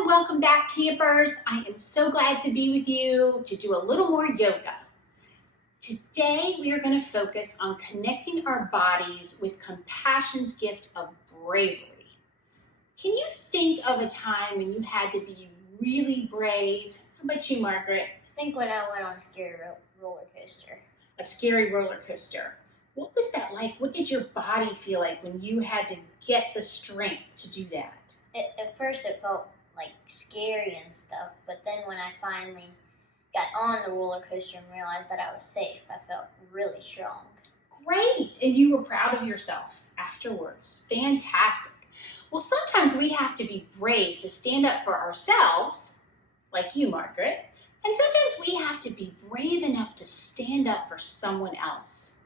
and welcome back, campers. I am so glad to be with you to do a little more yoga. Today, we are going to focus on connecting our bodies with compassion's gift of bravery. Can you think of a time when you had to be really brave? How about you, Margaret? I think when I went on a scary roller coaster. A scary roller coaster. What was that like? What did your body feel like when you had to get the strength to do that? At first it felt like scary and stuff, but then when I finally got on the roller coaster and realized that I was safe, I felt really strong. Great, and you were proud of yourself afterwards. Fantastic. Well, sometimes we have to be brave to stand up for ourselves, like you, Margaret, and sometimes we have to be brave enough to stand up for someone else.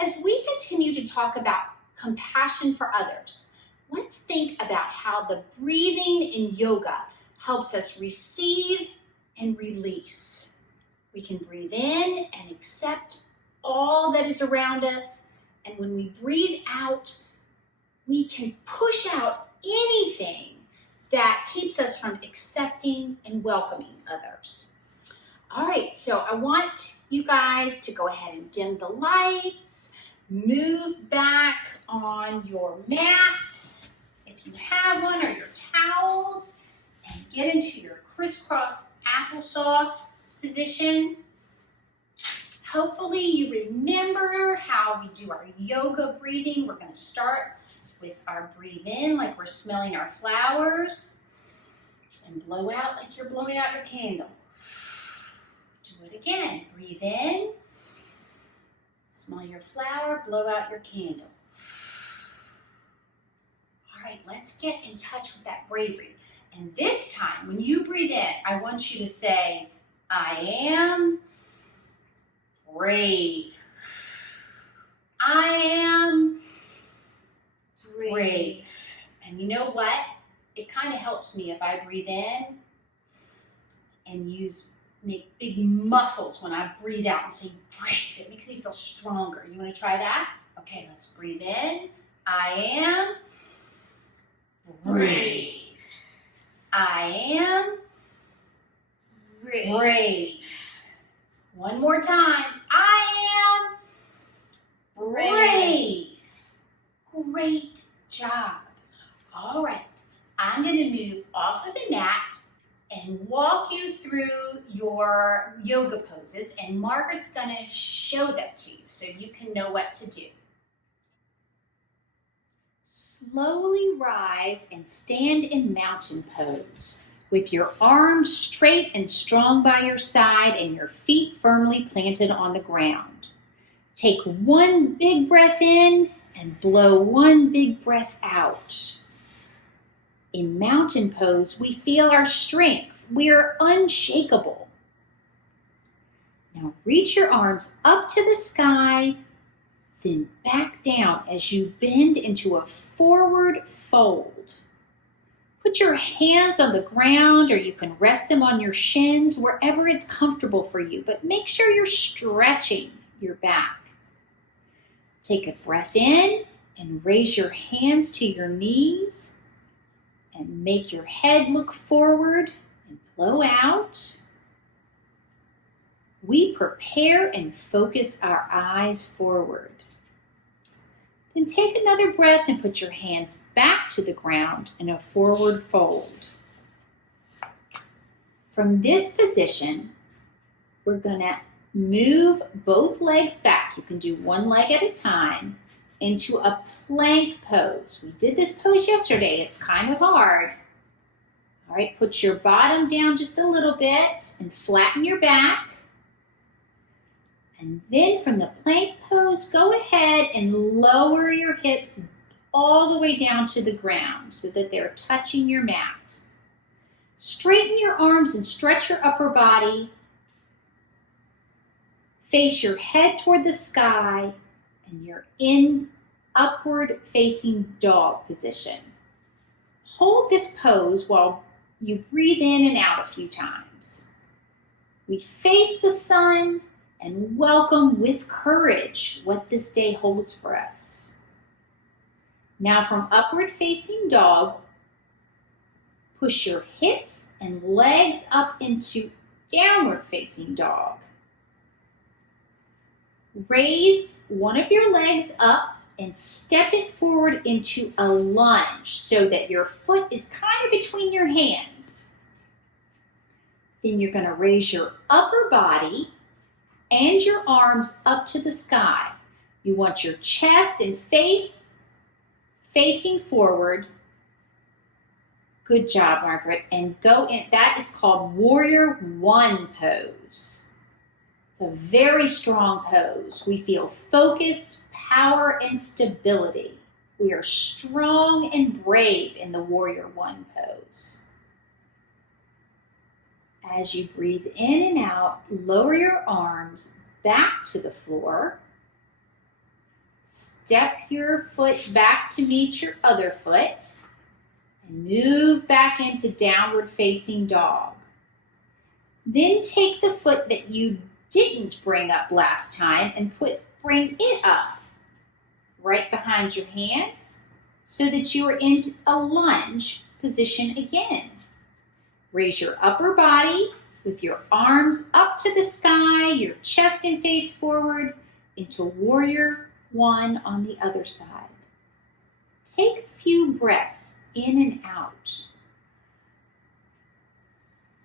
As we continue to talk about compassion for others, let's think about how the breathing in yoga helps us receive and release. We can breathe in and accept all that is around us, and when we breathe out, we can push out anything that keeps us from accepting and welcoming others. All right, so I want you guys to go ahead and dim the lights, move back on your mats, if you have one, or your towels, and get into your crisscross applesauce position. Hopefully you remember how we do our yoga breathing. We're going to start with our breathe in like we're smelling our flowers, and blow out like you're blowing out your candle. Do it again. Breathe in, smell your flower, blow out your candle. All right, let's get in touch with that bravery. And this time, when you breathe in, I want you to say, I am brave. I am brave. And you know what? It kind of helps me if I breathe in and make big muscles when I breathe out and say brave. It makes me feel stronger. You want to try that? Okay, let's breathe in. I am brave. I am brave. One more time. I am brave. Great job. All right. I'm going to move off of the mat and walk you through your yoga poses, and Margaret's going to show that to you so you can know what to do. Slowly rise and stand in mountain pose with your arms straight and strong by your side and your feet firmly planted on the ground. Take one big breath in and blow one big breath out. In mountain pose, we feel our strength. We are unshakable. Now reach your arms up to the sky, then back down as you bend into a forward fold. Put your hands on the ground, or you can rest them on your shins, wherever it's comfortable for you, but make sure you're stretching your back. Take a breath in and raise your hands to your knees and make your head look forward and blow out. We prepare and focus our eyes forward. Then take another breath and put your hands back to the ground in a forward fold. From this position, we're going to move both legs back. You can do one leg at a time into a plank pose. We did this pose yesterday. It's kind of hard. All right, put your bottom down just a little bit and flatten your back. And then from the plank pose, go ahead and lower your hips all the way down to the ground so that they're touching your mat. Straighten your arms and stretch your upper body. Face your head toward the sky, and you're in upward facing dog position. Hold this pose while you breathe in and out a few times. We face the sun and welcome with courage what this day holds for us. Now from upward facing dog, Push your hips and legs up into downward facing dog. Raise one of your legs up and step it forward into a lunge so that your foot is kind of between your hands. Then you're going to raise your upper body and your arms up to the sky. You want your chest and face facing forward. Good job, Margaret. And go in. That is called Warrior One pose. It's a very strong pose. We feel focus, power, and stability. We are strong and brave in the Warrior One pose. As you breathe in and out, lower your arms back to the floor. Step your foot back to meet your other foot. And move back into downward facing dog. Then take the foot that you didn't bring up last time and bring it up right behind your hands so that you are in a lunge position again. Raise your upper body with your arms up to the sky, your chest and face forward into Warrior One on the other side. Take a few breaths in and out.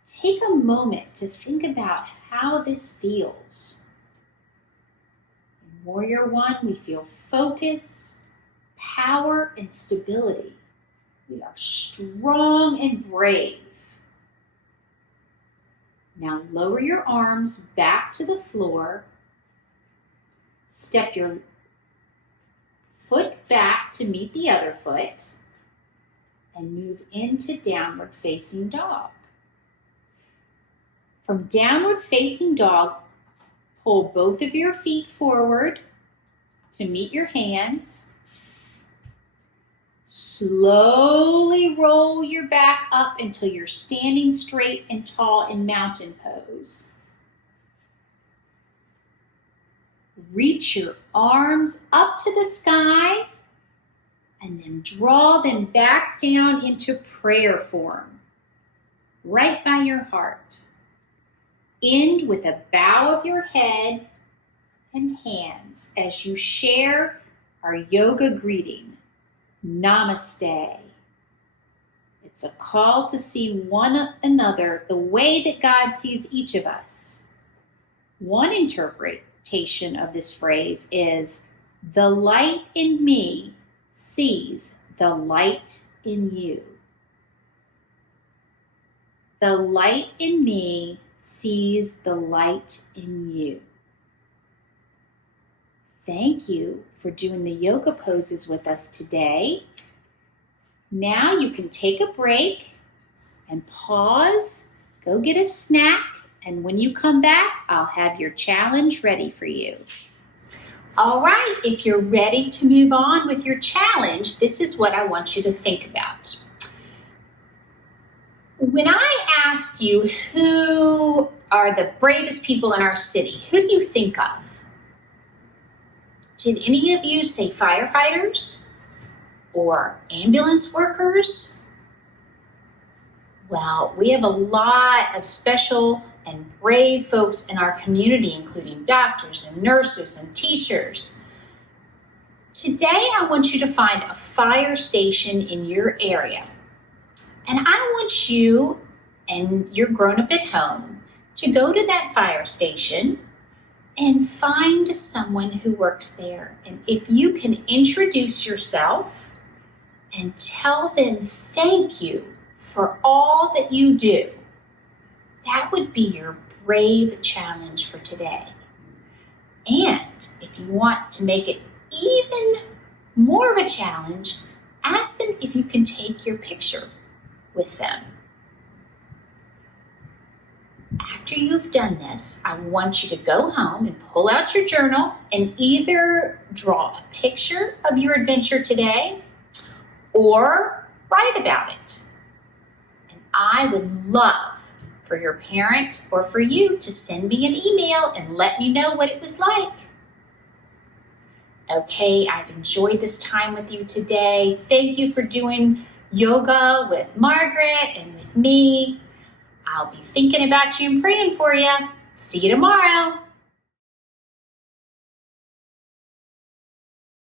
Take a moment to think about how this feels. In Warrior One, we feel focus, power, and stability. We are strong and brave. Now lower your arms back to the floor. Step your foot back to meet the other foot. And move into downward facing dog. From downward facing dog, pull both of your feet forward to meet your hands. Slowly roll your back up until you're standing straight and tall in mountain pose. Reach your arms up to the sky and then draw them back down into prayer form, right by your heart. End with a bow of your head and hands as you share our yoga greeting, Namaste. It's a call to see one another the way that God sees each of us. One interpretation of this phrase is, the light in me sees the light in you. The light in me sees the light in you. Thank you for doing the yoga poses with us today. Now you can take a break and pause, go get a snack, and when you come back, I'll have your challenge ready for you. All right, if you're ready to move on with your challenge, this is what I want you to think about. When I ask you who are the bravest people in our city, who do you think of? Did any of you say firefighters or ambulance workers? Well, we have a lot of special and brave folks in our community, including doctors and nurses and teachers. Today, I want you to find a fire station in your area. And I want you and your grown-up at home to go to that fire station and find someone who works there. And if you can introduce yourself and tell them thank you for all that you do, that would be your brave challenge for today. And if you want to make it even more of a challenge, ask them if you can take your picture with them. After you've done this, I want you to go home and pull out your journal and either draw a picture of your adventure today or write about it. And I would love for your parent or for you to send me an email and let me know what it was like. Okay, I've enjoyed this time with you today. Thank you for doing yoga with Margaret and with me. I'll be thinking about you and praying for you. See you tomorrow.